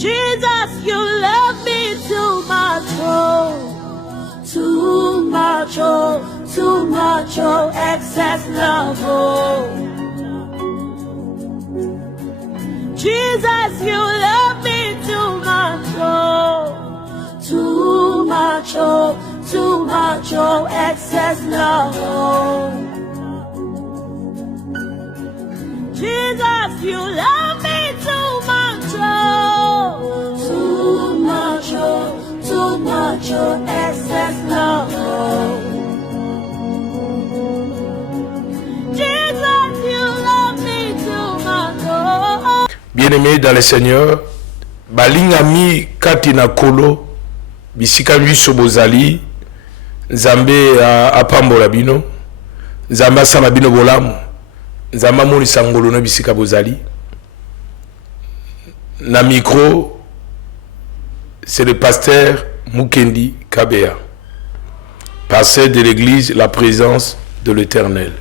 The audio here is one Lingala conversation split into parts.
Jesus, you love me too much, oh, too much, oh, too much, oh, excess love, oh. Jesus, you love me too much, oh, too much, oh, too much, oh, excess love, oh. Jesus, you love me too much, oh, too much, oh, too much, oh, excess love, oh. Jesus, you love me too much, oh. Bien-aimés dans le Seigneur, balingami katina kolo, bisika biso bozali, Nzambe apambola bino, Nzambe asala bino bolamu, Nzambe amonisa ngolo na bisika bozali. Na micro, c'est le pasteur Mukendi Kabea, pasteur de l'église La Présence de l'Éternel.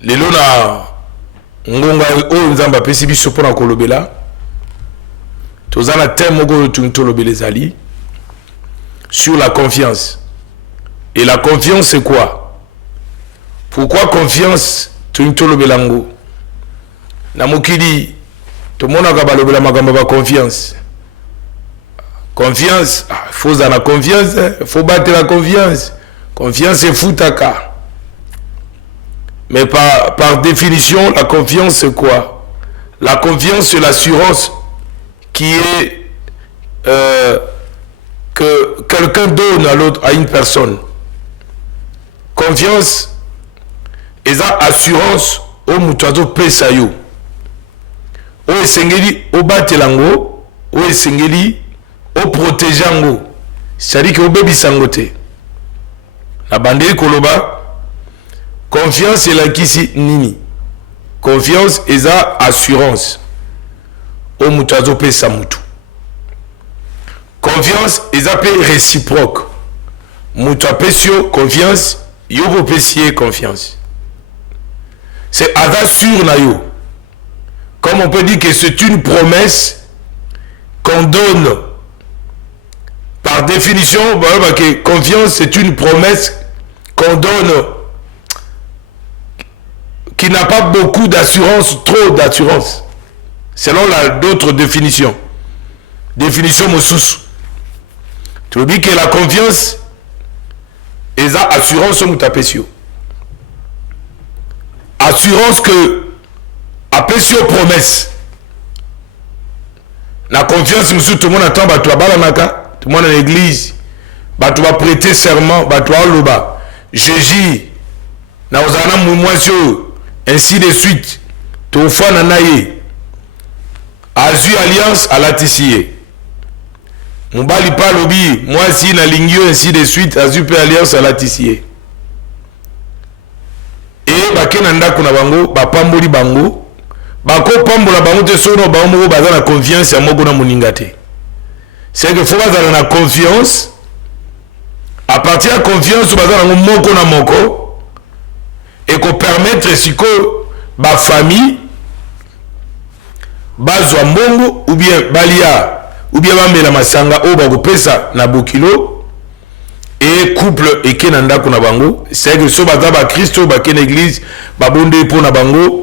Lelo na ngonga o Nzambe apesi biso pona kolobela, tozana thème moko tuntolobele zali sur la confiance. Et la confiance c'est quoi? Pourquoi confiance tuntolobelango? Na mokili tout le monde a balobela makambo ba confiance. Confiance, faut la confiance, faut battre la confiance. Confiance c'est foutaka. Mais par définition, la confiance c'est quoi? La confiance c'est l'assurance qui est que quelqu'un donne à l'autre, à une personne. Confiance et ça assurance au mutazo pesayo. O esengeli o batelango, o esengeli o protégeango. C'est-à-dire que o bebisango te. La bande koloba confiance est la kisi nini. Confiance est ça assurance. O mutazo pesa mutu. Confiance est ça réciproque. Mutu apesio confiance, yo vo pesier confiance. C'est à sûr na yo. Comme on peut dire que c'est une promesse qu'on donne. Par définition, que confiance c'est une promesse qu'on donne qui n'a pas beaucoup d'assurance, trop d'assurance. Selon d'autres définitions. Définition Moussous. Tu veux dire que la confiance est ça assurance au moutapesio. Assurance que apesio promesse. La confiance, monsieur, tout le monde attend, tout le monde à l'église, tu vas prêter serment, tu vas loba. Jésus, ainsi de suite. Tout fois nanaye. Azu alliance à la tissier. Mobali pas lobby, moi si na lingio ainsi de suite, azu pe alliance à la tissier. Et bakenanda kuna bango, bapamboli bango. Bako pambola bango te sono bango baza na confiance ya moko na moningate. C'est que faut baza na confiance. À partir de confiance baza na moko na moko et ko permettre siko ba famille bazwa mbongo ou bien balia ou bien bambela masanga o ba ko pesa na bokilo et couple et kenanda kuna bango. C'est que so baza ba Christo ba ken église ba bonde pour na bango.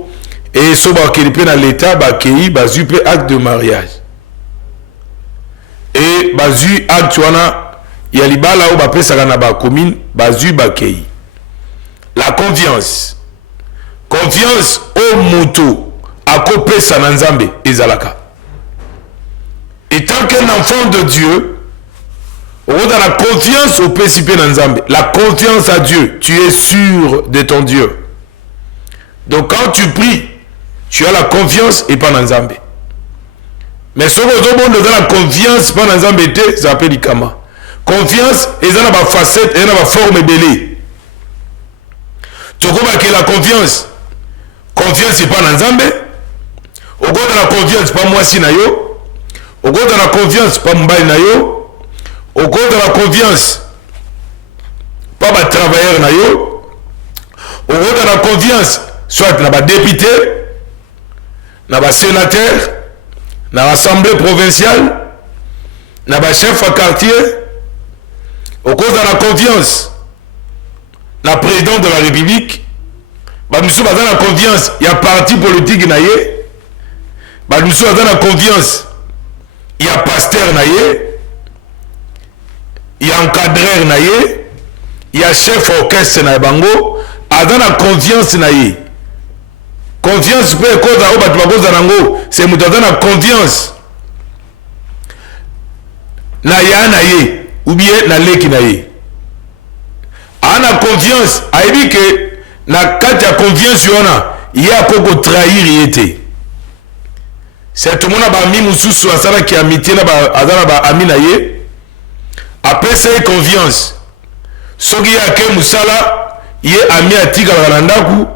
Et ce qui est dans l'état, qui est acte de mariage. Et bazu acte il y a libala ou bapé saganaba commune, bazu bakei. La confiance. Confiance au moto à copé sananzambe ezalaka. Et tant qu'un enfant de Dieu, on a la confiance au principe nanzambe. La confiance à Dieu. Tu es sûr de ton Dieu. Donc quand tu pries, tu as la confiance et pas dans Nzambe. Mais ce que tu as la confiance pas dans Nzambe, ça s'appelle l'ikama. Confiance, et ça n'a pas facette, et ça n'a pas forme belée. Tu vois que la confiance, c'est pas dans Nzambe. Au gros de la confiance, pas moi si nayo. Au gros de la confiance, pas mbaï nayo. Au gros de la confiance, pas ma travailleur nayo. Au gros de la confiance, soit na ba député, na ba sénateur, na l'assemblée provinciale, na ba chef à quartier, au cause de la confiance, na président de la République, ba nous sommes dans la confiance, il y a parti politique naïe, ba nous sommes dans la confiance, il y a pasteur naïe, il y a encadreur naïe, il y a chef orchestre naïe bango, dans la confiance naïe. Confiance peut cause à cause nango, c'est mu dans la confiance. Na ya naïe ou bien na leki naïe. Ana confiance, aibi que na kati ya confiance yona, il y a koko trahir yete. C'est tout le monde a mis mususu asala ki amitié na ba azala ba ami naïe. Après c'est confiance. Soki ya ke musala ye ami atika balandaku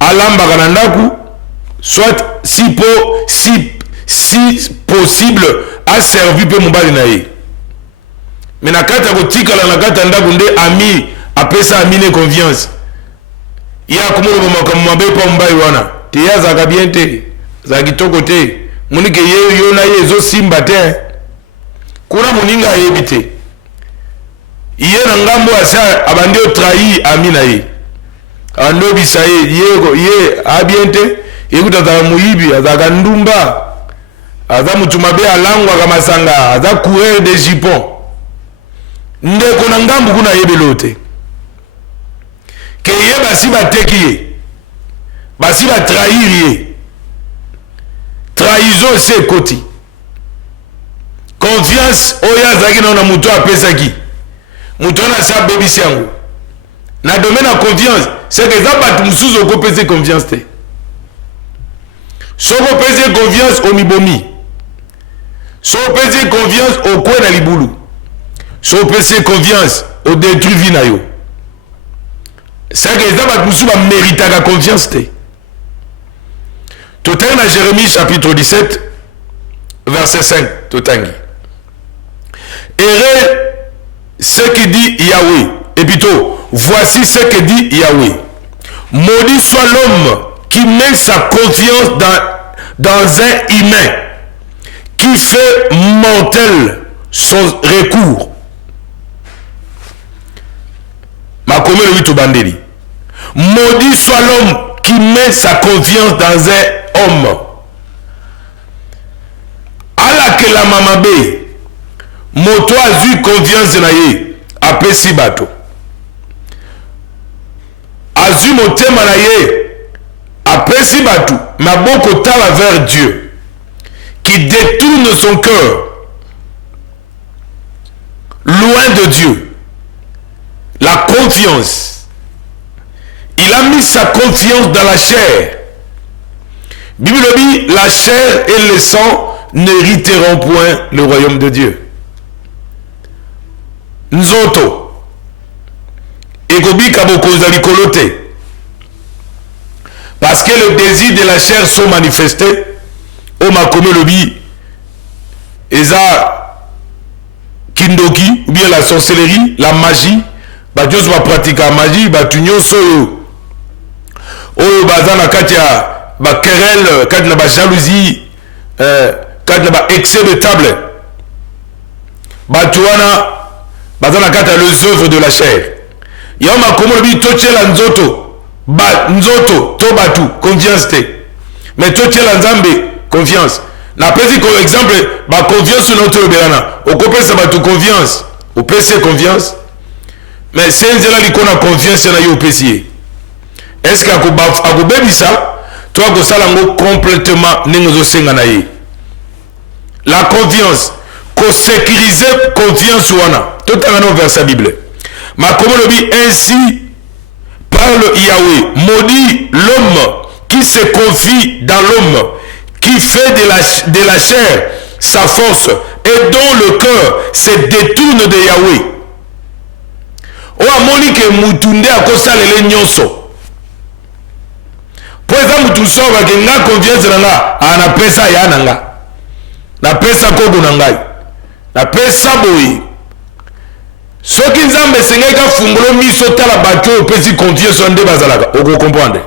alamba balandaku soit si possible a servi pe mobali naïe. Mais na kata ko tika la na kata ndaku nde ami apesa ami ne confiance. Ya kumuru mama mabe pa mbai wana. Te ya za bien te. Za kitoko te. Munike ye yo na ye zo simba te. Kuna muninga yebite. Iye na ngambo asa abandio trahi amina ye. Ando bisaye ye abiente ekuta za muibi aza ndumba aza mutumabe alangwa kama sanga aza coureur de jipon. Nde kona ngambo kuna yebelote. Ke ye basi bateki ye. Basi ba trahir ye. Trahison c'est koti. Confiance oya zaki na muto apesaki. Muto na sa bebisi yango. Na domaine de confiance, c'est que ça bat musuzo ko pese confiance te. So ko pese confiance au mibomi. So pese confiance au coin na libulu. So pese confiance au détruit vinayo. C'est que ça bat musuba mérite la confiance te. Tout à Jérémie chapitre 17 verset 5 tout tangi. Et ce qui dit Yahweh, et plutôt voici ce que dit Yahweh. Maudit soit l'homme qui met sa confiance dans un humain, qui fait mortel son recours. Makome le vito bandeli. Maudit soit l'homme qui met sa confiance dans un homme. Ala que la mamabe, moto a eu confiance na ye, apesi bato. Azu motema na ye apesi batu maboko tala vers Dieu qui détourne son cœur loin de Dieu. La confiance, il a mis sa confiance dans la chair. Bible dit la chair et le sang n'hériteront point le royaume de Dieu. Nzoto parce que le désir de la chair sont manifestés au makome lobi eza kindoki ou bien la sorcellerie, la magie, ba dios va pratiquer la magie, ba tunyo soyo oyo bazana katia ba querelle, katia ba jalousie, katia ba excès de table, ba tuana bazana katia les œuvres de la chair. Yama komo lobi tochela nzoto ba nzoto to batu confiance te mais tochela nzambe confiance na pesi comme exemple ba confiance notre belana o kopesa batu confiance o pesi confiance mais senzela likona confiance na yo pesi est-ce que akobebisa toi ko sala ngo complètement ningo senga na ye la confiance ko sécuriser confiance wana totalement vers sa Bible. Makomolobi ainsi parle Yahweh, maudit l'homme qui se confie dans l'homme, qui fait de la chair sa force et dont le cœur se détourne de Yahweh. O amoni ke mutunde akosalele nyonso. Po eza mutu soba ke nga confiance na nga ana pesa ya nanga. Na pesa kogo na ngai. Na pesa boyi. Soki nzambe sengai ka fungulo miso tala bato pesi confiance nde bazalaka oko comprendre.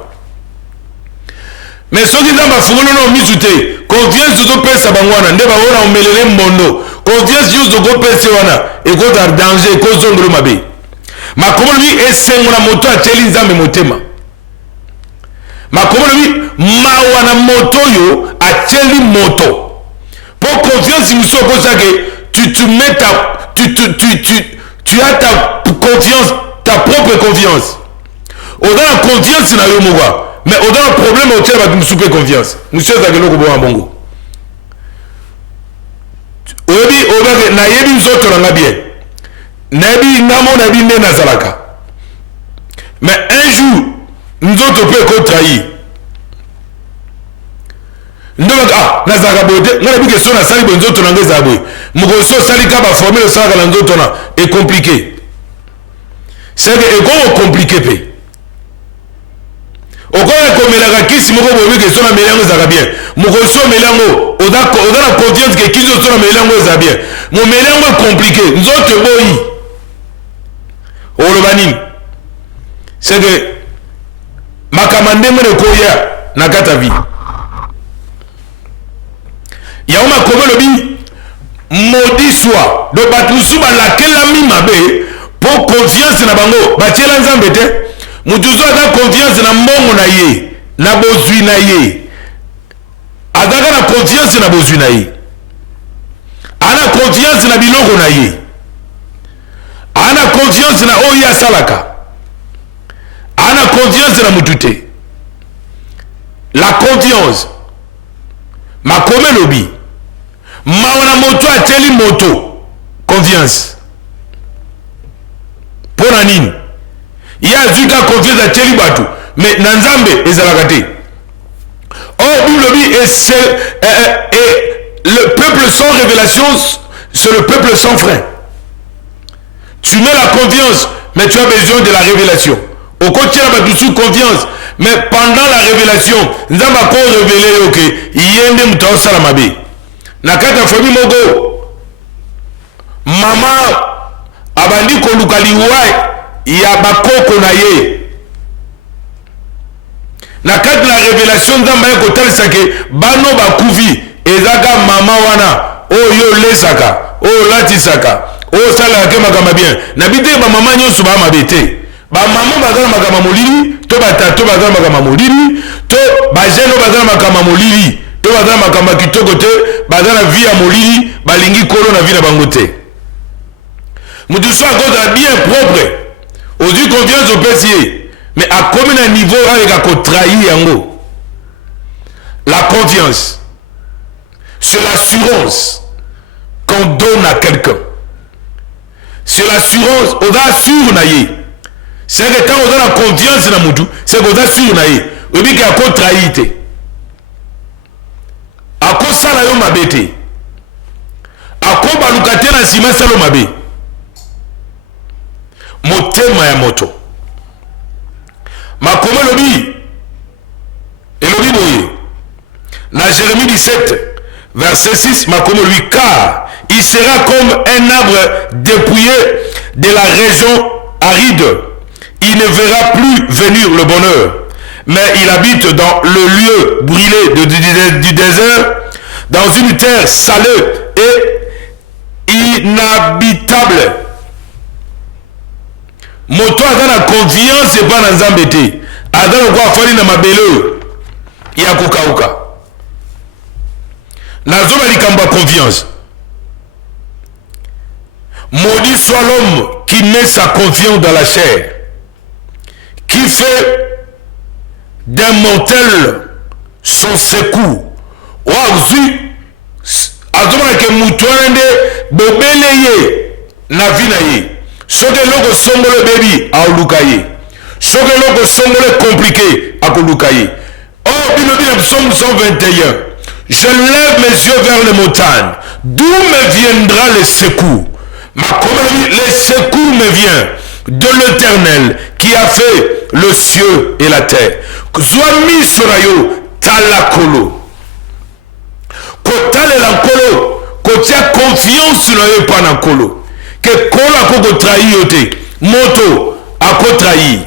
mais soki nzambe afungoli na misu te confiance tozopesa bango wana nde baona omelele mbondo confiance nyonso tokopesa wana ekozala danger ekozongelo mabe makomo lobi esengo na moto atieli nzambe motema makomo lobi mawa na moto oyo atieli moto po confiance mosu okozake tu as ta confiance, ta propre confiance. Au-delà de la confiance, c'est un mais au-delà du problème, on tient à une super confiance. Monsieur Zagelo Kobo Ambongo. Obi, Obi, Nayebi Zoto Ranga bien. Nabi Namo Nabi Nenazalaka. Mais un jour, nous autres peut trahir. Ah, Nazaka Bote, n'a pas question à Sali Bonzoto Ranga Zaboué. Mugoso Salika va former le Saga Lanzotona est compliqué. C'est que compliqué. Okoya komelaka kisi moko bobi ke sona melango za bien. Mugoso melango oda la confiance que kizo sona melango za bien. Mon melango est compliqué. Nzoto boyi. Olobani. C'est que makamande mene koya na kata vie. Yaoma komelobi maudit soit. Donc batusu ba laquelle la mi mabe pour confiance na bango. Batiela nzambe te. Mutuzo ada confiance na mbongo na ye, na bozwi na ye. Adaka na confiance na bozwi na ye. Ana confiance na biloko na ye. Ana confiance na oya salaka. Ana confiance na mutute. La confiance. Makome lobi. Mawana moto ateli moto. Confiance. Pona nini? Il y a Zuka confiance à Tcheli Batu, mais Nanzambe est à la gâté. Or, et le peuple sans révélation, c'est le peuple sans frein. Tu mets la confiance, mais tu as besoin de la révélation. Au quotidien, tu as sous confiance, mais pendant la révélation, nous avons encore révélé que Yende Mouta Salamabe. Nakata Fomi Mogo, Maman Abandi Kolukaliwai. Il y a bakoko na ye na kati la révélation nzamba ye kotalisa ke bano bakuvi ezaka mama wana oyo lesaka oyo latisaka oyo salaka ke makama bien na bite ba mama nyonso ba mabe te ba mama bazala makama molili to batato bazala makama molili to bajeno bazala makama molili to bazala makama kitoko te bazala vie ya molili balingi kolo na vie na bango te mutu so akoza bien propre. Aujourd'hui, confiance au PCA. Mais à combien de niveau il y a trahi yango? La confiance, c'est l'assurance qu'on donne à quelqu'un. C'est l'assurance, on a sûr naïe. C'est que quand on a la confiance dans Moutou, c'est qu'on a sûr naïe. On dit qu'il y a quoi trahi. À quoi ça la yon mabete? À quoi balukate na sima salo mabe? Motema ya moto makome lobi elobi boye na Jérémie 17 verset 6 makome lobi car il sera comme un arbre dépouillé de la région aride, il ne verra plus venir le bonheur, mais il habite dans le lieu brûlé du désert, dans une terre salée et inhabitable. Moto a la confiance et pas dans Zambété. A dans le quoi fali na mabelo. Ya kukauka. Na zoma likamba confiance. Maudit soit l'homme qui met sa confiance dans la chair, qui fait d'un mortel son secours. Waouzi. Azoma ke mutuande bobeleye na vinaye. Soke loko songole baby a olukaye. Soke loko songole compliqué a olukaye. Oh, binobina psaume 121. Je lève mes yeux vers les montagnes. D'où me viendra le secours? Ma commune, le secours me vient de l'Éternel qui a fait le ciel et la terre. Zwami sorayo talakolo. Kotale lankolo. Kotia confiance sur le panakolo. Que kola koko trahi yote moto ako trahi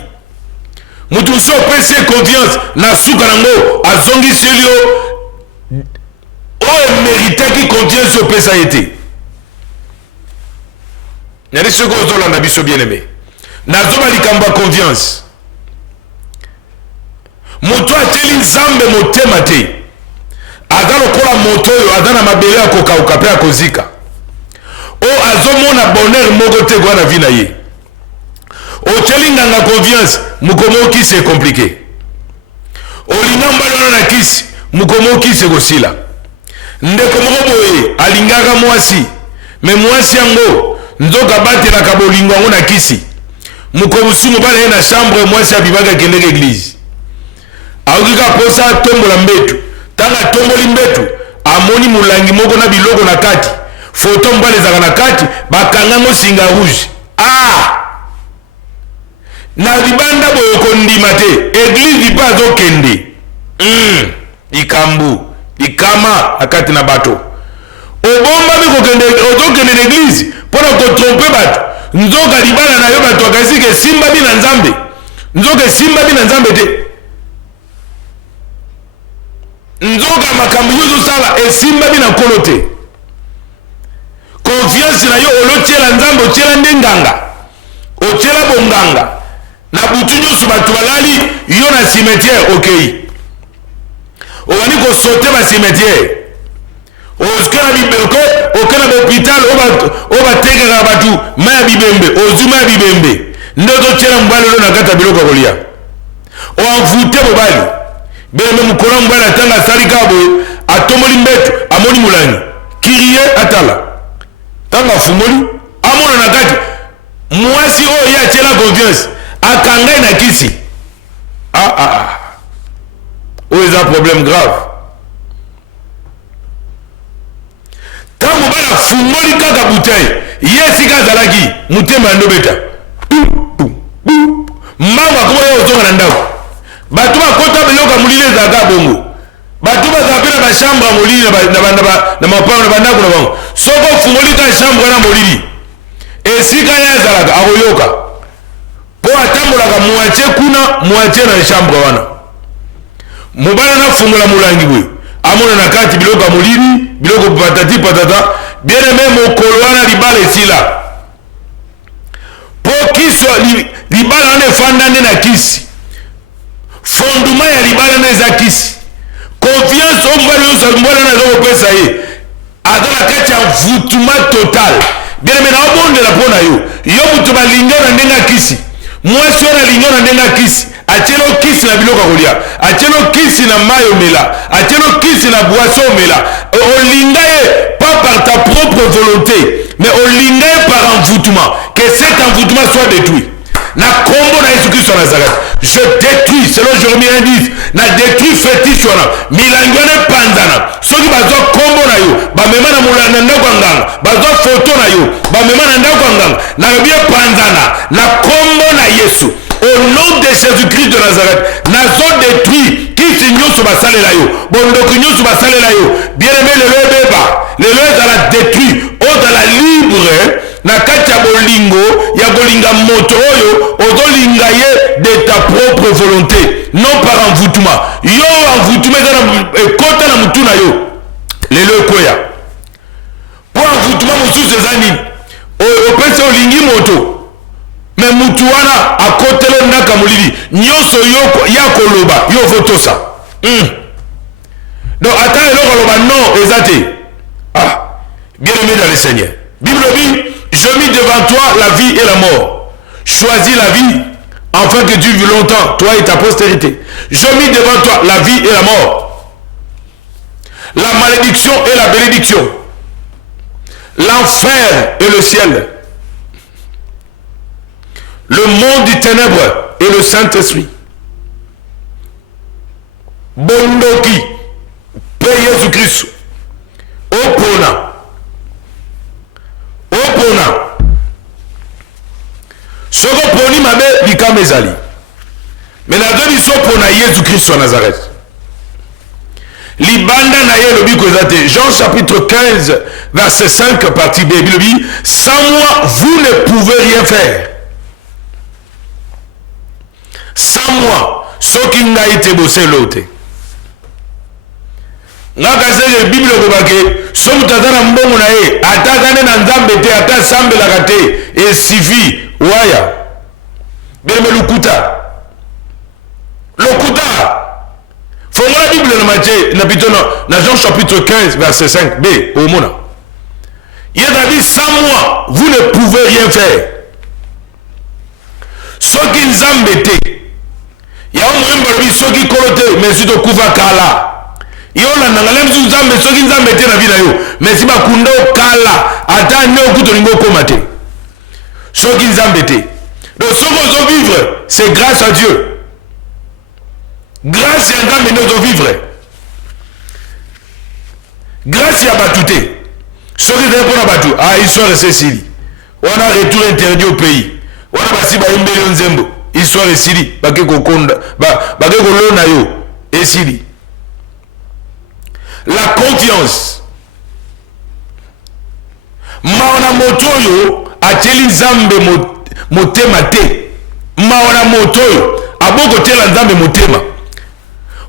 mutu so pesi confiance na suka nango azongisi yo oyo emeritaki confiance opesa ye te. Nani soki ozolanda biso bien aimé nazoba likambo ya confiance. Moto ateli nzambe motema te aza lokola moto oyo aza na mabele ya kokauka mpe akozika oyo azomona bonheur moko te kwa na vi na ye. Oteli nganga confiance mukomo okisi ekomplike, olinga mbala wana na kisi mukomo okisi ekosila. Ndeko moko boye alingaka mwasi me mwasi yango nzoka batelaka bolingo yango na kisi mukomusumu bana ye na chambre mwasi abimaka akendeka eglise aokika posa tombola mbetu tanga tomboli mbetu amoni mulangi moko na biloko na kati foto mbala ezaka na kati bakangango singa rouge na libanda boye kondima te eglise ipa azokende likambu likama akati na bato obombami ozokende na eglise mpona kotrompe bato nzoka libala na yo bato akasika esimba bi na nzambe nzoka esimba bi na nzambe te nzoka makambo nyonso sala esimba bi na nkolo te. Confiance na yo olotiela nzambe otiela nde nganga otiela bonganga na butu nyonso bato balali yo na cimetière okei owani kosote bacimetière oke na bohôpital oyo batekaka bato ma ya bibembe ozwi ma ya bibembe nde ozotiela mobali oyo na kati ya biloko ya kolia oanvute mobali beleme mokolo mobali atanga asali kaka boye atomboli mbetu amoni molangi kirie atala ntango afungoli amona na kati mwasi oyo ye atiela confiance akangai na kisi oyo eza problème grave. Ntango mobali afungoli kaka bouteille ye esika azalaki motema ndobeta mbango akoma ye ozonga na ndako bato bakota biloko ya molili ezalaka bongo bato bazala mpe na bachambre ya molili na mapango na bandako na bango soki ofungoli ka chambre na molili esika ye azalaka akoyoka mpo atambolaka moitié kuna moitié na chambre wana mobali anafungola molangi boye amona na kati biloko ya molili biloko patati patata bien aimé mokolo wana libala esila mpo kiso libala wana efanda nde na kisi fonduma ya libala nde eza kisi confiance o mobali nyonso mobali wana ezokopesa ye aza na kati ya vutuma total bien aimé naobondela mpo na yo mutu balingao na ndenge ya kisi mwasi oyo nalingao na ndenge ya kisi atielo kisi na biloko kolia atielo kisi na mai omela atielo kisi na boisson omela olinga ye pas par ta propre volonté mais olinga ye par envoûtement que cet envoûtement soit détruit na kombo na Yesu Kristo Nazareth je détruis selon Jérémie 1:10 na détruit fétiche wana milangi wana epanzana soki bazwa kombo na yo bamema na ndako ya nganga bazwa foto na yo bamema na ndako ya nganga nalobi epanzana na kombo na Yesu. Au nom de Jésus-Christ de Nazareth, nazo détruit kisi nyonso basalela yo bondoko nyonso basalela yo bien-aimé lelo ebeba lelo ezala détruit ozala libre na kati ya bolingo ya kolinga moto oyo ozolinga ye de ta propre volonté non par envoûtement yo envoûtement eza na ekota na mutu na yo lelo ekoya mpo envoûtement mosusu eza nini opesi olingi moto me mutu wana akotelo ndaka molili nyonso yo ya koloba yo votosa donc ata eloko aloba non eza te bien aimé dans le Seigneur. Bible dit je mis devant toi la vie et la mort, choisis la vie afin que tu vis longtemps toi et ta postérité. Je mis devant toi la vie et la mort, la malédiction et la bénédiction, l'enfer et le ciel, le monde du ténèbre et le Saint-Esprit. Bondoki, Père Jésus-Christ, Opona, Soko poni mabe likama ezali. Mais na doni so pona Jésus-Christ wa Nazareth. Libanda na ye lobi ko ezate. Jean chapitre 15 verset 5 partie B. Bible dit sans moi vous ne pouvez rien faire. sans moi soki ngai te boselo te ngaka sege bible kobake somu tazana mbongo na ye atakane na nzambe te ata sambelaka te esifi waya beme lukuta fongola bible na Matthieu na pitona na Jean chapitre 15 verset 5b au mona il a dit sans moi vous ne pouvez rien faire soki nzambe te ya moyemba bi soki kolote mais si to kuva kala yo na ngala mzu nzambe soki nzambe te na vida yo mais si bakunda kala ata ne okuto lingo koma te soki nzambe te donc soko zo vivre c'est grâce à Dieu grâce ya nzambe ne zo vivre grâce ya batute soki te pona batu histoire c'est sili on a retour interdit au pays wana basi ba imbeli nzembo histoire esili bake kokonda bake kolona yo esili la confiance maona motoyo ateli nzambe motema te maona motoyo aboko tela nzambe motema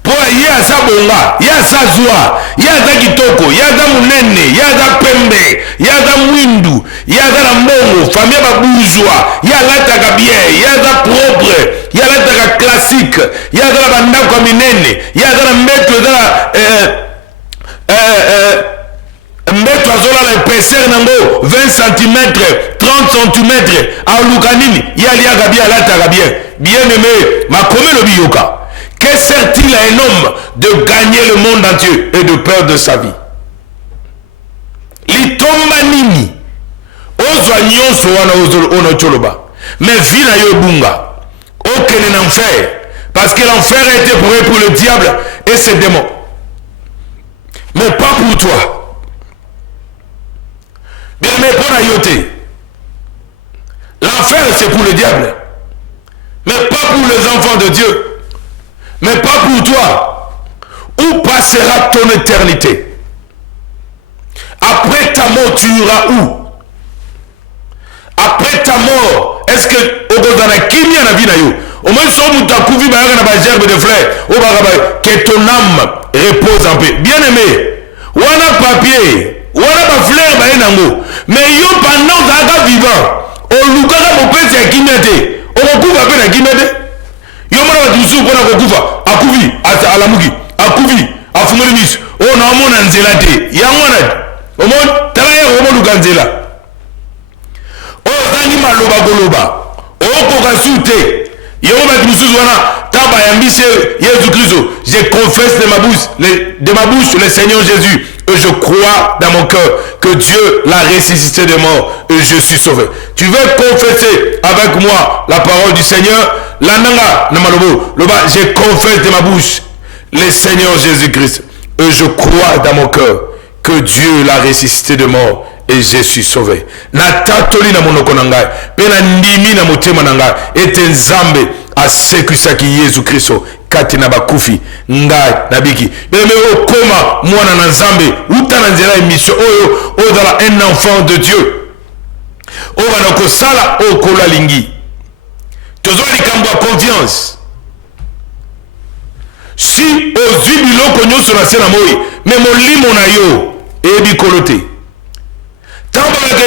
po ye asa bonga ye asa zwa ye aza kitoko ye aza munene ye aza pembe ye aza mwindu ye aza na mbongo famille babuzwa ye alataka bien ye aza propre ye alataka classique ye aza na bandako ya minene ye aza na mbeto eza na mbeto azolala épaisseur nango 20 cm 30 cm aluka nini ye aliaka bien alataka bien bien aimé makomelo biyoka. Que sert-il à un homme de gagner le monde entier et de perdre sa vie? Litomba nini ozwa nyonso wana ono choloba mais vie na yo bunga okene na enfer parce que l'enfer a été pour le diable et ses démons mais pas pour toi bien mais pour la yoté l'enfer c'est pour le diable mais pas pour les enfants de Dieu. Mais pas pour toi. Où passera ton éternité? Après ta mort, tu iras où? Après ta mort, est-ce que au Godana Kimia na vie na yo? Au moins son mutakuvi ba na ba gerbe de fleurs, au ba que ton âme repose en paix. Bien-aimé, wana papier, wana ba fleur ba nango. Mais yo pendant zaga vivant, au lukaka mo pese ya kimia te. O kuva pe na kimia te. Yo mwana watusu kona kokufa akuvi alamuki akuvi afungoli misu o na omona nzela te ya mwana omon tala ye omoluka nzela o zangi maloba koloba o koka sute yo watusu wana taba ya mbise Jésus Christ je confesse de ma bouche le Seigneur Jésus et je crois dans mon cœur que Dieu l'a ressuscité de mort et je suis sauvé. Tu veux confesser avec moi la parole du Seigneur? L'ananga namalobo loba je confesse de ma bouche le Seigneur Jésus-Christ et je crois dans mon cœur que Dieu l'a ressuscité de mort et je suis sauvé. Na tatoli na monoko na ngai pe na ndimi na motema na ngai ete nzambe asekwisaki Yesu Kristo kati na bakufi ngai nabiki beme okoma mwana na nzambe uta na nzela émission oyo ozala un enfant de Dieu obana kosala okola lingi tozwa likambo ya confiance si ozwi biloko nyonso na se na moi me molimo na yo eyebi kolo te ntango babaka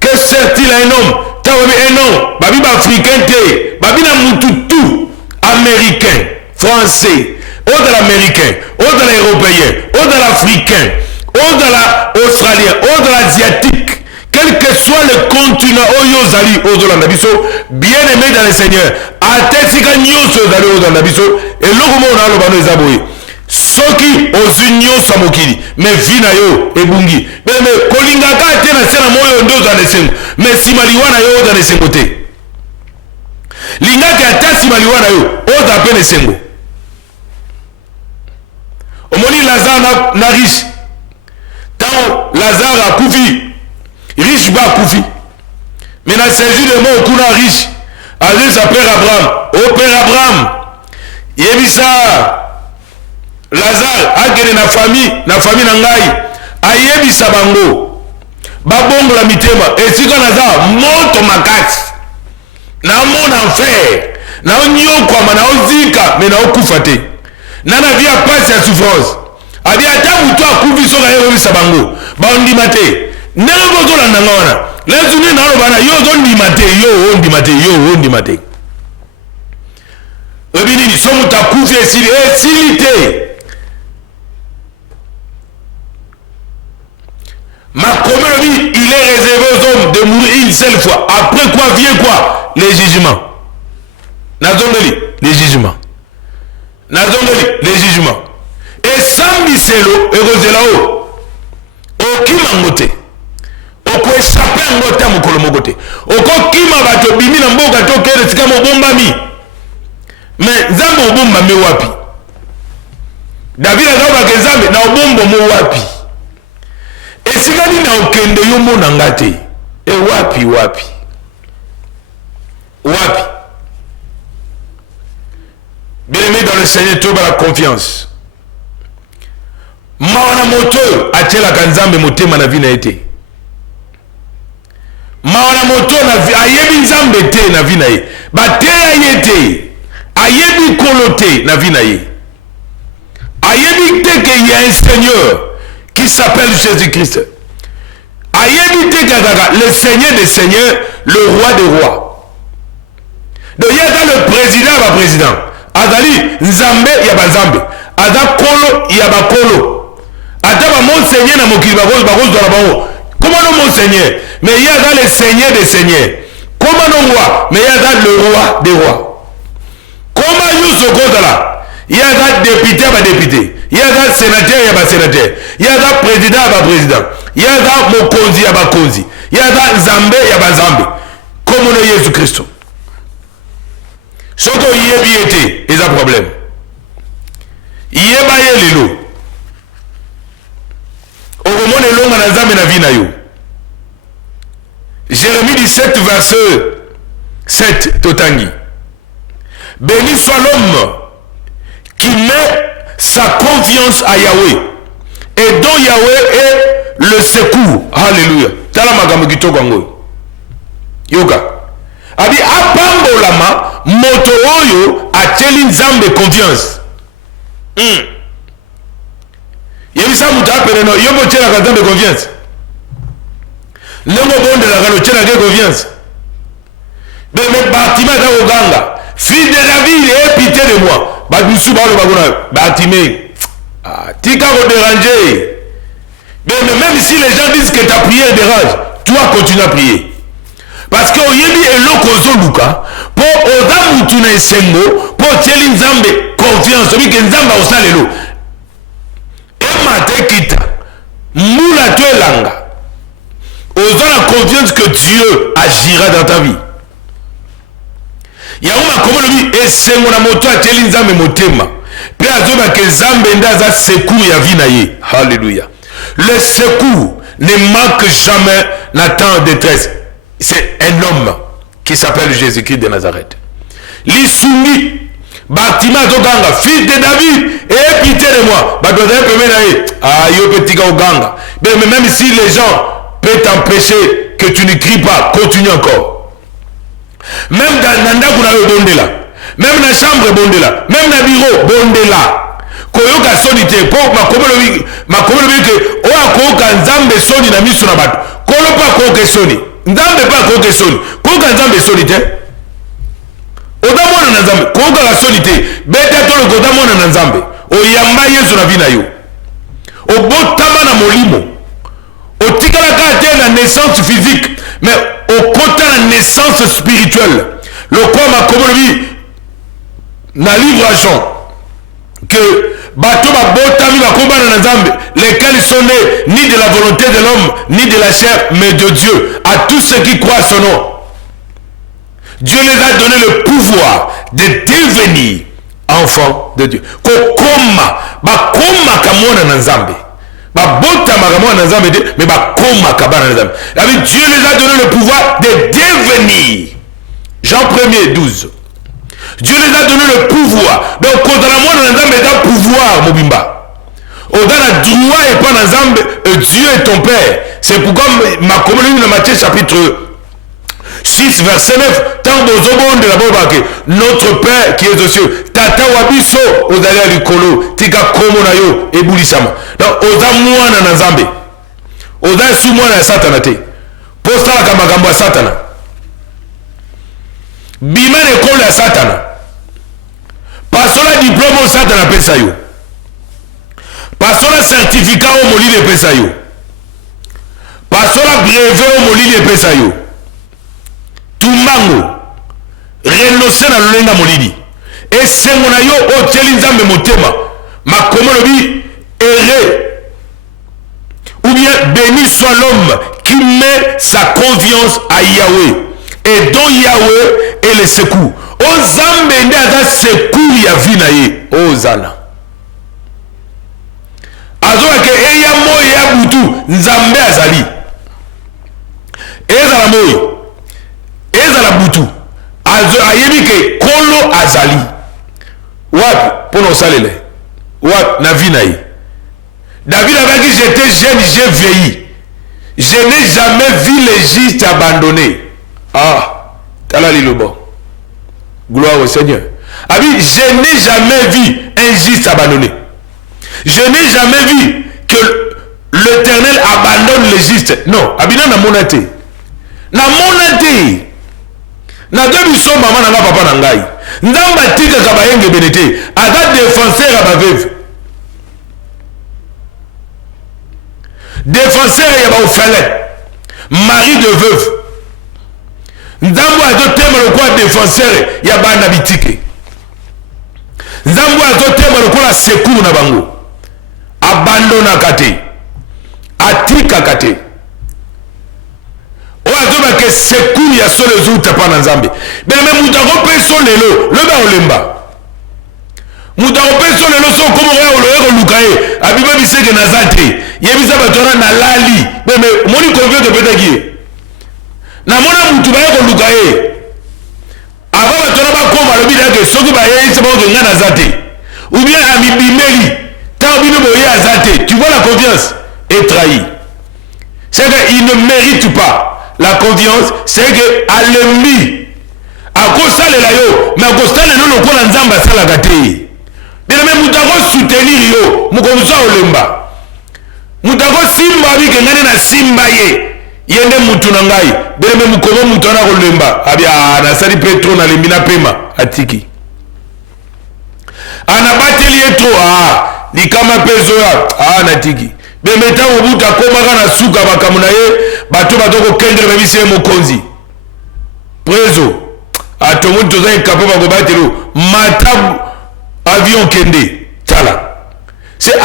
que sert-il à un homme ntango babi un homme babi baafricain te babi na mututu américain français ozala américain ozala européen ozala africain ozala australien ozala asiatique quel que soit le continent oyo ozali ozolanda biso bien aimé dans le Seigneur atesika nyonso ozali ozolanda biso eloko moko na aloba no eza boye soki ozwi nyonso mokili mais vi na yo ebungi me kolingaka te na se na moyo nde ozala na esengo mais nsima liwa na yo ozala na esengo te lingaki ata nsima liwa na yo ozala mpe na esengo omoni Lazare na riche ntango Lazare akufi riche ba akufi mais na séjour de mort kuna riche azwi sa père Abraham o père Abraham yebisa Lazare akende na famille na ngai ayebisa bango babongola mitema esika naza moto makasi na mon enfer na onyokwama na ozika me na okufa te na na vie ya pasi ya souffrance abi ata mutu akufi soki ayebisa bango baondima te ndenge kozolandanga wana lezuni naloba na yo ozondima te yo ondima te yo ondima te oyebi nini so mutu akufi esili te Makomé, il est réservé aux hommes de mourir une seule fois. Après quoi vient quoi? Les jugements. Nazongeli, les jugements. Nazongeli, les jugements. Et sans biselo, et roselao, aucun moté. Oko échappé en moté à mon colomogoté. Oko kima bato bimi na mboga to kere sika mo bomba mi. Mais zambo bomba me wapi. David a zaba ke zambe na bombo mo wapi. Esikani na okende yo mona ngate e wapi bien-aimé dans le Seigneur trouve la confiance mawana moto atielaka nzambe motema na vi na ye te mawana moto ayebi nzambe te na vi na ye bateya ye te ayebi kolo te na vi na ye ayebi te ke y a un Seigneur qui s'appelle Jésus-Christ. Le Seigneur des Seigneurs, le Roi des Rois. Donc il y a le président, le président. Azali, Nzambe, il y a Nzambe. Aza Kolo, il y a Kolo. Adaba Monseigneur na mokili bakos do la bango. Comment non Monseigneur? Mais il y a le Seigneur des Seigneurs. Comment non roi? Mais il y a le Roi des Rois. Comment nous sommes là? Il y a un député, il y a un sénateur, il y a un sénateur, il y a un président, il y a un président, il y a un mokonzi, il y a un konzi, il y a un zambé, il y a un zambé. Comme on est Jésus-Christ. Ce qu'on y est bien été, il y a un problème. Il y a un lelo. Au moment où l'homme a zambé na vie na yo. Jérémie 17, verset 7, Totangi. Béni soit l'homme qui met sa confiance à Yahweh et dont Yahweh est le secours. Alléluia. Tala magambo kitoko ngo. Yoga. Abi apambolama moto oyo ateli nzambe confiance. Yebisa mutu apele no yobo tela nzambe confiance. Ndongo bonde la kalo tela ke confiance. Mais Bartima da oganga. Fils de David, aie pitié de moi. Badoussou ba le bagona Bartimée. Tika ko déranger. Mais même si les gens disent que ta prière dérange, toi continue à prier. Parce que oyebi eloko zoluka po odamu tuna esengo po tieli nzambe confiance obi ke nzamba osalelo. Emate kita mula to elanga. Ozana confiance que Dieu agira dans ta vie. Yauma comme lui esengo na moto atieli nzambe motema. Pe azoba ke nzambe ndaza secours ya vie na ye. Alléluia. Le secours ne manque jamais na temps de détresse. C'est un homme qui s'appelle Jésus-Christ de Nazareth. L'Issoumi, Bartima Zoganga, fils de David, et pitié de moi. Mais même si les gens peuvent t'empêcher que tu ne cries pas, continue encore. Même dans Nandakuna Bondela, même dans la chambre Bondela, même dans le bureau Bondela. Koyoka soni te po makomelo que oya koyoka nzambe soni na miso na bato kolo pa koyoka soni nzambe pa koyoka soni koyoka nzambe soni te odamona na nzambe koyoka la soni te beta tolo kodamona na nzambe oyamba yesu na vina yo obotama na molimo otikala ka te na naissance physique mais okota na naissance spirituelle le quoi makomelo na livre à Jean que bateau botami bakombana na nzambe lesquels sont nés ni de la volonté de l'homme ni de la chair mais de Dieu à tous ceux qui croient son nom. Dieu les a donné le pouvoir de devenir enfants de Dieu. Kokoma bakoma kamona na nzambe babotama kamona na nzambe mais bakoma kabana na nzambe. Dieu les a donné le pouvoir de devenir. Jean 1er 12. Dieu les a donné le pouvoir. Donc, quand on a moins dans pouvoir, Mobimba. On a le droit et pas dans Dieu est ton Père. C'est pourquoi ma communauté de Matthieu chapitre 6 verset 9 tant bozobonde la bobake notre père qui est aux cieux tata wabiso ozali ya likolo tika komo na yo ebulisama donc oza mwana na nzambe oza su mwana ya satana te po osalaka makambo ya satana bima na ekolo ya satana pasola diplome oyo satana apesa yo pasola certificat oyo molili epesa yo pasola brevet oyo molili epesa yo tumbango renonce na lolenga molili esengo na yo otieli nzambe motema makomo lobi ere ou bien béni soit l'homme qui met sa confiance à Yahweh et dont Yahweh est le secours ozambe nde aza secours ya vi na ye ozala azokake eya moi ya butu nzambe azali ezala moi ezala butu ayebi ke kolo azali wapi mpo na osalele wapi na vi na ye David avait dit j'étais jeune, j'ai vieilli. Je n'ai jamais vu les justes abandonnés. Ah, t'as le bon. Gloire au Seigneur. Ah oui, je n'ai jamais vu un juste abandonné. Je n'ai jamais vu que l'Éternel abandonne les justes. Non, abina na monate. Na monate. Na deux biso maman na papa na ngai. Ndamba tika kabayenge benete. Ada défenseur à ma veuve. Défenseur ya baofele mari de veuve nzambo azotema lokola défenseur ya bana bitike nzambo azotema lokola secours na bango abandonaka te atikaka te oyo azobake secours ya solo ezouta mpa na nzambe beleme moto akopeso lelo loba olemba moto akopeso lelo so okomokoya oloye koluka ye abiba biseke naza te yebisa batona na lali beme moni convient de petaki na mona mutu baye koluka ye aba batona bakoma lobi dake soki bayeyisa baoke nga naza te ou bien amibimeli tant bino boye aza te tu vois la confiance est trahie c'est que il ne mérite pas la confiance c'est que alembi akosalela yo mais akosalela lokola nzambe asalaka te beleme mutu akosoutenir yo mokomoso olemba mutako simba bike ngane na simba ye yende mutu na ngai beleme mukomo mutu ana kolemba abia na sali petro na lembina pema atiki ana bateli etro likama pezo ya na tiki bemeta obuta komaka na suka bakamuna ye bato batoko kendre babise mokonzi prezo atomu toza incapable ko batelo matabu avion kende tala c'est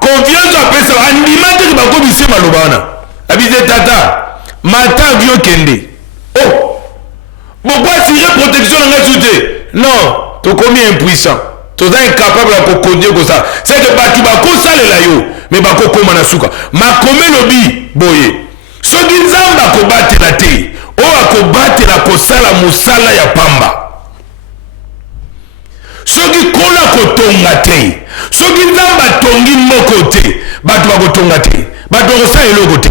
confiance à personne andimate ke bakobise maloba wana abise tata mata avion kende oh pourquoi assurer protection na ngai sute non tokomi impuissant toza incapable ya kokondier kosa c'est que bato bakosalela yo me bakokoma na suka makome lobi boye soki nzambe akobatela te oyo akobatela kosala mosala ya pamba soki kola kotonga te soki nzambe atongi moko te bato bakotonga te bato bakosala eloko te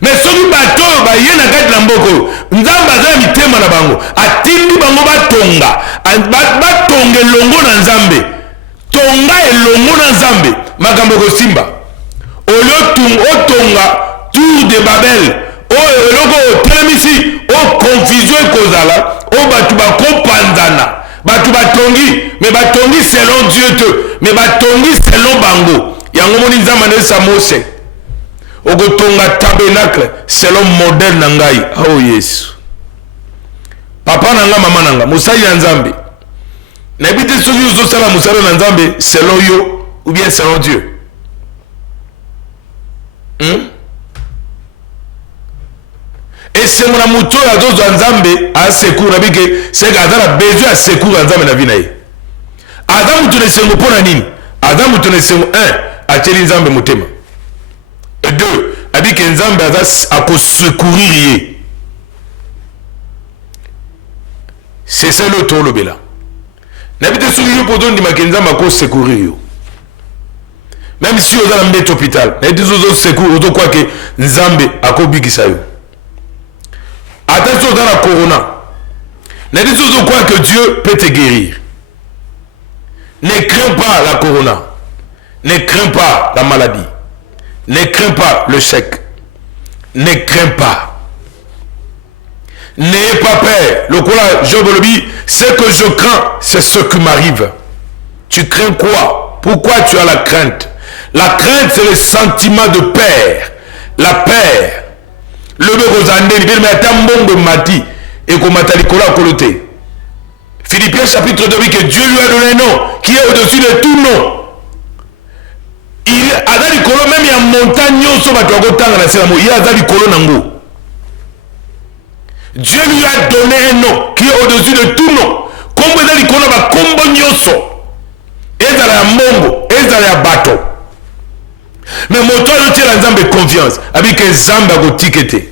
mais soki bato oyo baye na kati na mboko nzambe aza na mitema na bango atindi bango batonga batonga elongo na nzambe tonga elongo na nzambe makambo ekosimba olio otonga tour de babel oyo eloko otelemisi o confusion ekozala o bato bakopanzana bato batongi mais batongi selon Dieu te mais batongi selon bango yango moni nzambe nesa mose okotonga tabernacle selon modèle na ngai oh yesu papa na nga mama na nga mosali ya nzambe nayebi te soki ozosala mosala na nzambe selon yo ou bien selon Dieu esengo na moto oyo azozwa nzambe asecours na bike seke aza na besoin ya secours ya nzambe na vi na ye aza moto na esengo mpo na nini aza moto na esengo 1 atieli nzambe motema 2 abike nzambe aza akosecourir ye c'est ça le tolobela nayebi te soki yo mpo tondimaka nzambe akosecourir yo même si oza na mbete hôpital nayebi te ozosecours ozokwake nzambe akobikisa yo attention dans la corona. Ne dis toujours quoi que Dieu peut te guérir. Ne crains pas la corona. Ne crains pas la maladie. Ne crains pas le chèque. Ne crains pas. N'ayez pas peur. Le quoi, Job le dit, ce que je crains, c'est ce qui m'arrive. Tu crains quoi? Pourquoi tu as la crainte? La crainte, c'est le sentiment de peur. La peur. Le mati et Philippiens chapitre 2 dit que Dieu lui a donné un nom qui est au-dessus de tout nom. Il a dans les même il y a une montagne il a dans les Dieu lui a donné un nom qui est au-dessus de tout nom. Comme vous avez dit qu'on a combo nyoso. Et dans la mongo, et dans la bateau. Mais mon toit de tir en de confiance avec un zamba gotikete.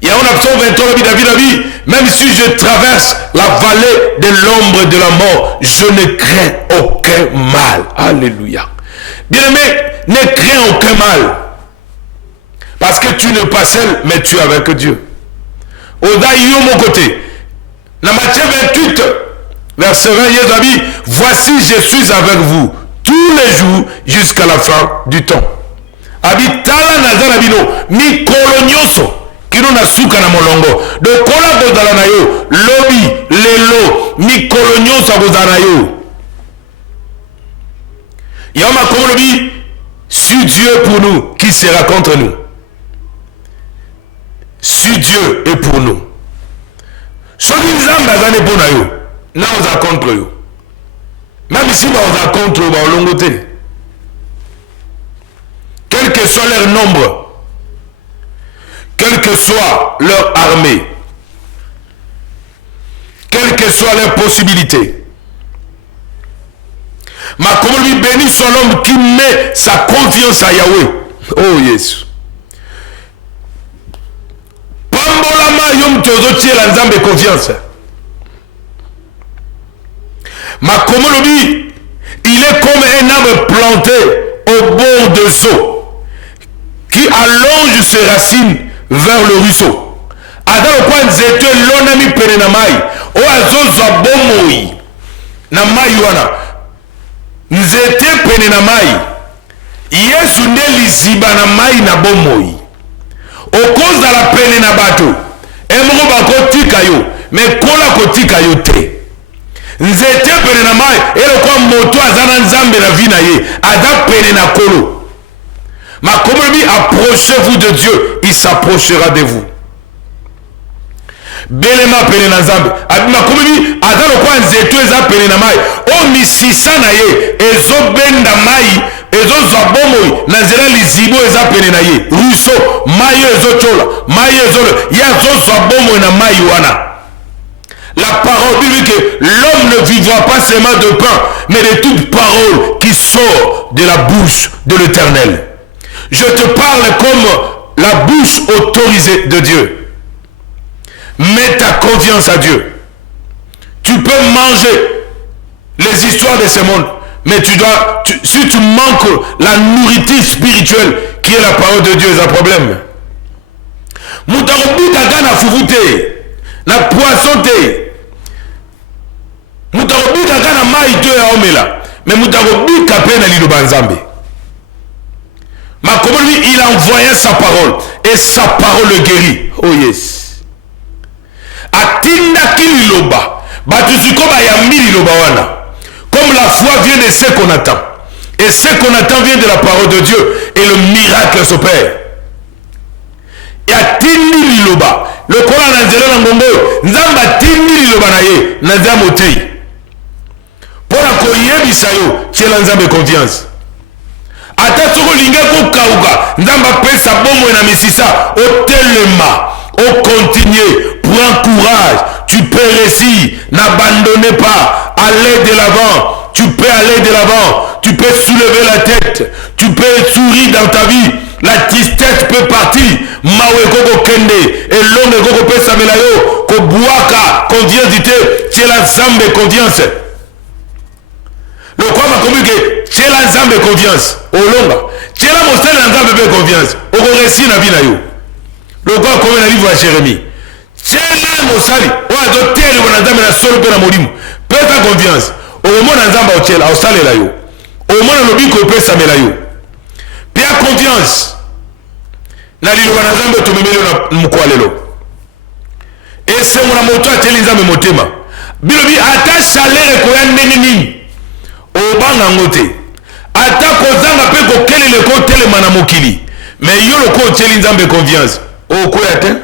Il y a un absent 23 la vie, même si je traverse la vallée de l'ombre de la mort, je ne crains aucun mal. Alléluia. Bien-aimé, ne crains aucun mal. Parce que tu n'es pas seul, mais tu es avec Dieu. Odaïo mon côté. Dans Matthieu 28, verset 20, Jésus a dit, voici je suis avec vous tous les jours jusqu'à la fin du temps. Abitala nazana bino mi kolonyoso kino na suka na molongo. De kola kozala na yo lobi lelo mi kolonyoso kozala na yo. Yama comme lobi, si Dieu est pour nous, qui sera contre nous? Si Dieu est pour nous. Soki nzambe azane pour na yo, na oza contre yo. Même si on a contre eux, quel que soit leur nombre, quelle que soit leur armée, quelle que soit leur possibilité, ma communauté bénit soit l'homme qui met sa confiance à Yahweh. Oh yes. Pambolama yom tozotie la nzambe confiance. Ma communauté, il est comme un arbre planté au bord de eau qui allonge ses racines vers le ruisseau. Adam kwa nzete lonami pene na mai o azozo bomoi na mai wana nzete pene na mai Yesu nde liziba na mai na bomoi okoza la pene na bato emoko bakotika yo me kola kotika yo te nzete pene na mai elokwa moto azana nzambe na vie na ye aza pene na kolo. Ma communauté, approchez-vous de Dieu, il s'approchera de vous. Belema pene na nzambe ma communauté aza lokwa nzeto eza pene na mai o misisa na ye ezobenda mai ezozwa bomoi na nzela lizibo eza pene na ye ruisseau mai ezochola mai ezolo ye azozwa bomoi na mai wana. La parole dit que l'homme ne vivra pas seulement de pain, mais de toute parole qui sort de la bouche de l'Éternel. Je te parle comme la bouche autorisée de Dieu. Mets ta confiance à Dieu. Tu peux manger les histoires de ce monde, mais si tu manques la nourriture spirituelle qui est la parole de Dieu, c'est un problème. Moutarobi kaka na fufu na poisson te. Moutarobi kaka na mai te ya omela, mais moutarobi kapé na liloba nzambe. Ma communauté, il a envoyé sa parole et sa parole le guérit. Oh yes. Atinda kililoba. Batusikoba yambi liloba wana. Comme la foi vient de ce qu'on attend. Et ce qu'on attend vient de la parole de Dieu. Et le miracle s'opère. Et atindi liloba. Le Coran n'a pas dit ngongo. Nzamba tindi liloba na ye. Nzamba otei. Pour la koyebisa yo, tu es nzamba confiance. Ata soko linga ko kauka nzamba pesa bomo na misisa au telema au continuer prends courage tu peux réussir n'abandonnez pas allez de l'avant tu peux aller de l'avant tu peux soulever la tête tu peux sourire dans ta vie la tristesse peut partir mawe koko kende et longue koko pesa melayo ko buaka confiance dite c'est la zambe confiance. Le quoi m'a compris que c'est la nzambe confiance au longa c'est la mostelle la nzambe confiance au récit na vie na yo. Le quoi comme na livre à Jérémie mosali oyo azotelema na nzambe na solo mpe na molimo pesa confiance okomona nzambe aotiela aosalela yo okomona lobiko opesamela yo pia confiance na liloba na nzambe otomemeli yo na mokwa lelo esengo na moto atieli nzambe motema bilobi ata chaleur ekoya ndenge nini obanga yango te ata kozanga mpe kokelela ekotelema na mokili me yo loko otieli nzambe confiance okoya te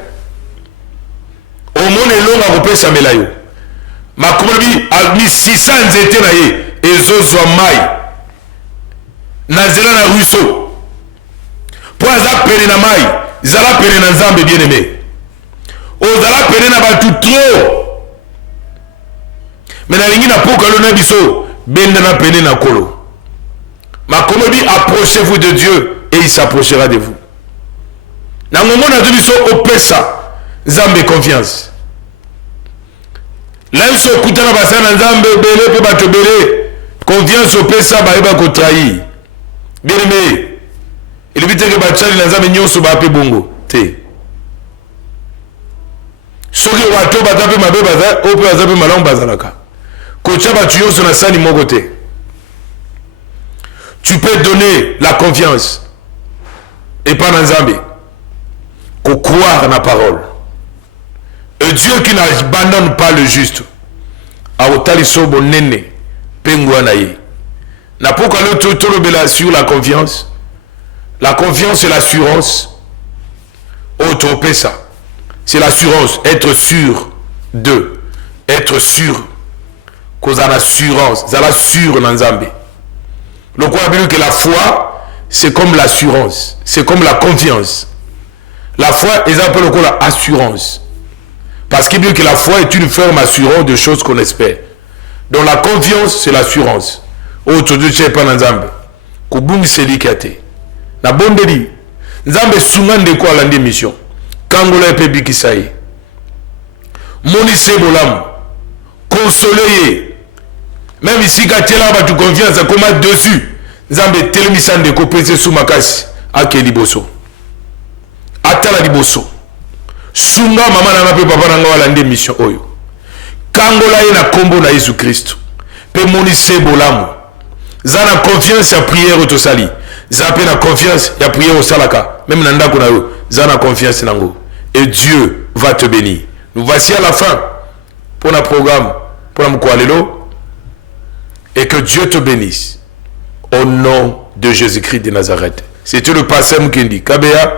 omona elonga kopesamela yo makomolobi misisa nzete na ye ezozwa mai na nzela na ruisseau mpo aza pene na mai zala pene na nzambe bien aimé ozala pene na bato trop me nalingi na pokalo na biso benda na pene na kolo makomolobi approchez-vous de Dieu et il s'approchera de vous na ngomona na biso opesa nzambe confiance là so kutana basana nzambe bele pe bato bele confiance opesa bayeba ko trahir bien aimé il vite que bachali na nzambe nyonso ba pe bongo te soki wato batape mabe baza ope bazape malamu bazalaka kocha batu nyonso na sani moko te tu peux donner la confiance et pas dans nzambe ko croire na parole. Et Dieu qui n'abandonne pas le juste a otali sobo nene pengwa na ye na poka le tolobela sur la confiance et l'assurance autre ça c'est l'assurance être sûr de être sûr cause en assurance ça la sûr dans nzambe le quoi a que la foi c'est comme l'assurance c'est comme la confiance la foi est un peu le quoi la assurance. Parce qu'il dit que la foi est une ferme assurance de choses qu'on espère. Donc la confiance, c'est l'assurance. Aujourd'hui, tu n'es pas dans Nzambe. Kubungi selikate. Na bondeli. Nzambe sungande kwa lande mission. Kangola epebi kisaye. Moni sebolam. Consoler. Même ici, quand tu es là, tu confiance, comme dessus. Nzambe telemisande ko pese sumakasi. Ake liboso. Atala liboso. Sunga mama na pe papa na ngala nde mission oyo kangola ye na kombo na Yesu Christ pe moni sebolamu zana confiance ya prière otosali zape na confiance ya prière osalaka même na ndako na yo zana confiance nango et Dieu va te bénir. Nous voici à la fin pour notre programme pour la mkwalelo et que Dieu te bénisse au nom de Jésus-Christ de Nazareth. C'était le pasteur Mukendi Kabea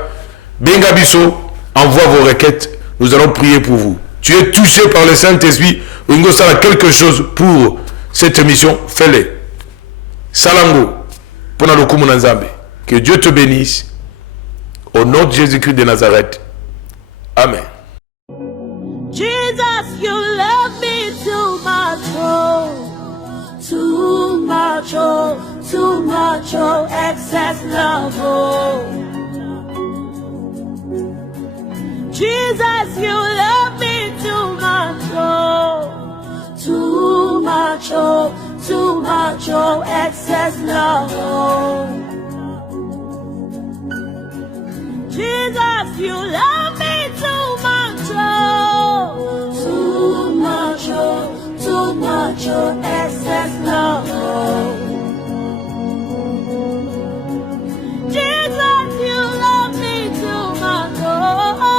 Benga Biso. Envoie vos requêtes, nous allons prier pour vous. Tu es touché par le Saint-Esprit, Ringo Sala quelque chose pour cette émission, fais-le. Salango, Ponalukumu Nzambe. Que Dieu te bénisse. Au nom de Jésus-Christ de Nazareth. Amen. Jesus, you love me too much, oh, too much, oh, too much, oh, excess love, oh. Jesus, you love me too much, oh, too much, oh, too much, oh, excess love, oh. Jesus, you love me.